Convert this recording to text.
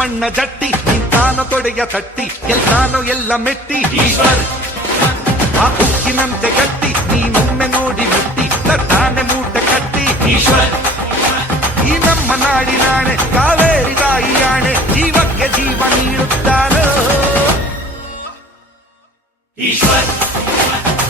ಮಣ್ಣ ಜಟ್ಟಿ ನಿಂತಾನೋ ತೊಡೆಯ ತಟ್ಟಿ ಎಲ್ಲಾನೋ ಎಲ್ಲ ಮೆಟ್ಟಿ ಈಶ್ವರ್ ಆ ಉಕ್ಕಿನಂತೆ